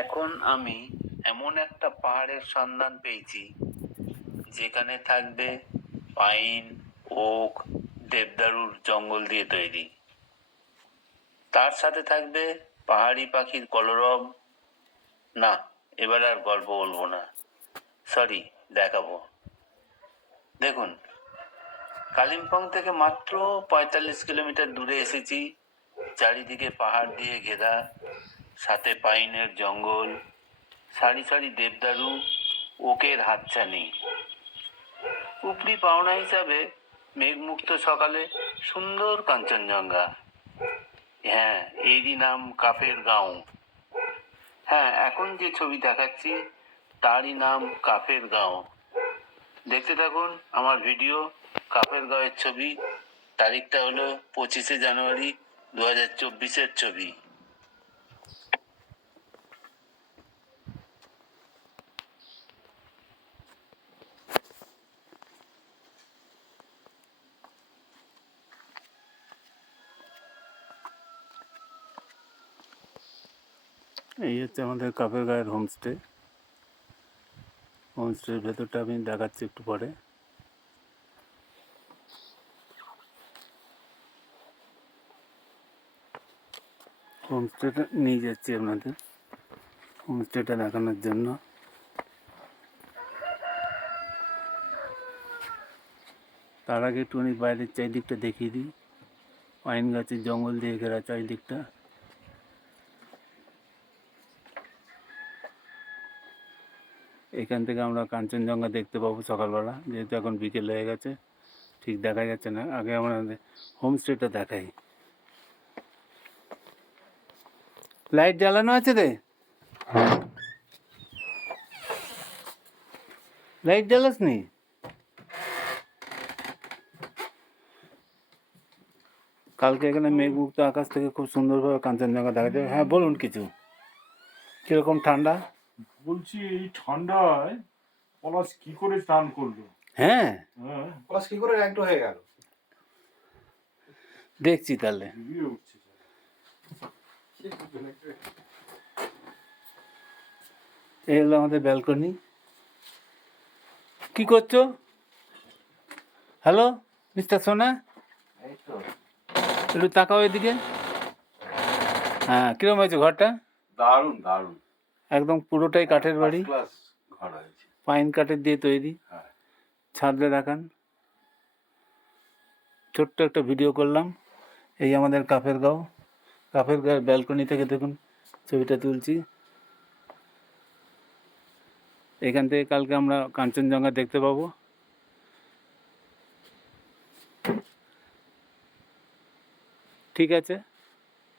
এখন আমি এমন একটা পাহাড়ের সন্ধান পেয়েছি যেখানে থাকবে পাইন, ওক, দেবদারুর জঙ্গল দিয়ে তৈরি। তার সাথে থাকবে পাহাড়ি পাখির কলরব। না, এবার আর গল্প বলবো না, সরি, দেখাবো। দেখুন, কালিম্পং থেকে মাত্র ৪৫ কিলোমিটার দূরে এসেছি। চারিদিকে পাহাড় দিয়ে ঘেরা, সাথে পাইনের জঙ্গল, সারি সারি দেবদারু, ওকের হাতছানি। উপরি পাওনা হিসাবে মেঘমুক্ত সকালে সুন্দর কাঞ্চনজঙ্ঘা। হ্যাঁ, এরই নাম কাফের গাঁও। হ্যাঁ, এখন যে ছবি দেখাচ্ছি তারই নাম কাফের গাঁও। দেখতে থাকুন আমার ভিডিও। কাফের গাঁওয়ের ছবি। তারিখটা হলো 25শে জানুয়ারি 2024-এর ছবি। এই হচ্ছে আমাদের কাফের গাঁয়ের হোমস্টে। হোমস্টের ভেতরটা আমি দেখাচ্ছি একটু পরে। হোমস্টেটা নিয়ে যাচ্ছি আপনাদের হোমস্টেটা দেখানোর জন্য। তার আগে একটুখানি বাইরের চারিদিকটা দেখিয়ে দিই। পাইন গাছের জঙ্গল দিয়ে ঘেরা চারিদিকটা। এখান থেকে আমরা কাঞ্চনজঙ্ঘা দেখতে পাবো সকালবেলা, যেহেতু এখন বিকেল হয়ে গেছে, ঠিক দেখা যাচ্ছে না। আগে আমাদের হোমস্টেটা দেখাই। লাইট জ্বালানো আছে রে? লাইট জ্বালাস নি? কালকে এখানে মেঘমুক্ত আকাশ থেকে খুব সুন্দরভাবে কাঞ্চনজঙ্ঘা দেখা যাবে। হ্যাঁ বলুন, কিছু কিরকম ঠান্ডা? বলছি এই ঠান্ডায় পলাশ কি করে স্নান করলো? হ্যাঁ, পলাশ কি করে র্যাঙ্কড হয়ে গেল দেখছি তাহলে। এই হলো আমাদের ব্যালকনি। কি করছো? হ্যালো মিস্টার সোনা, একটু তাকাও এদিকে। হ্যাঁ, কিরকম হয়েছে ঘরটা? দারুণ দারুণ, একদম পুরোটাই কাঠের বাড়ি, ক্লাস ঘর হয়েছে, পাইন কাঠের দিয়ে তৈরি। হ্যাঁ। ছাদলে দেখান। ছোট্ট একটা ভিডিও করলাম। এই আমাদের কাফের গাঁও। কাফের গাঁয়ের ব্যালকনি থেকে দেখুন ছবিটা তুলছি। এখান থেকে কালকে আমরা কাঞ্চনজঙ্ঘা দেখতে পাবো। ঠিক আছে।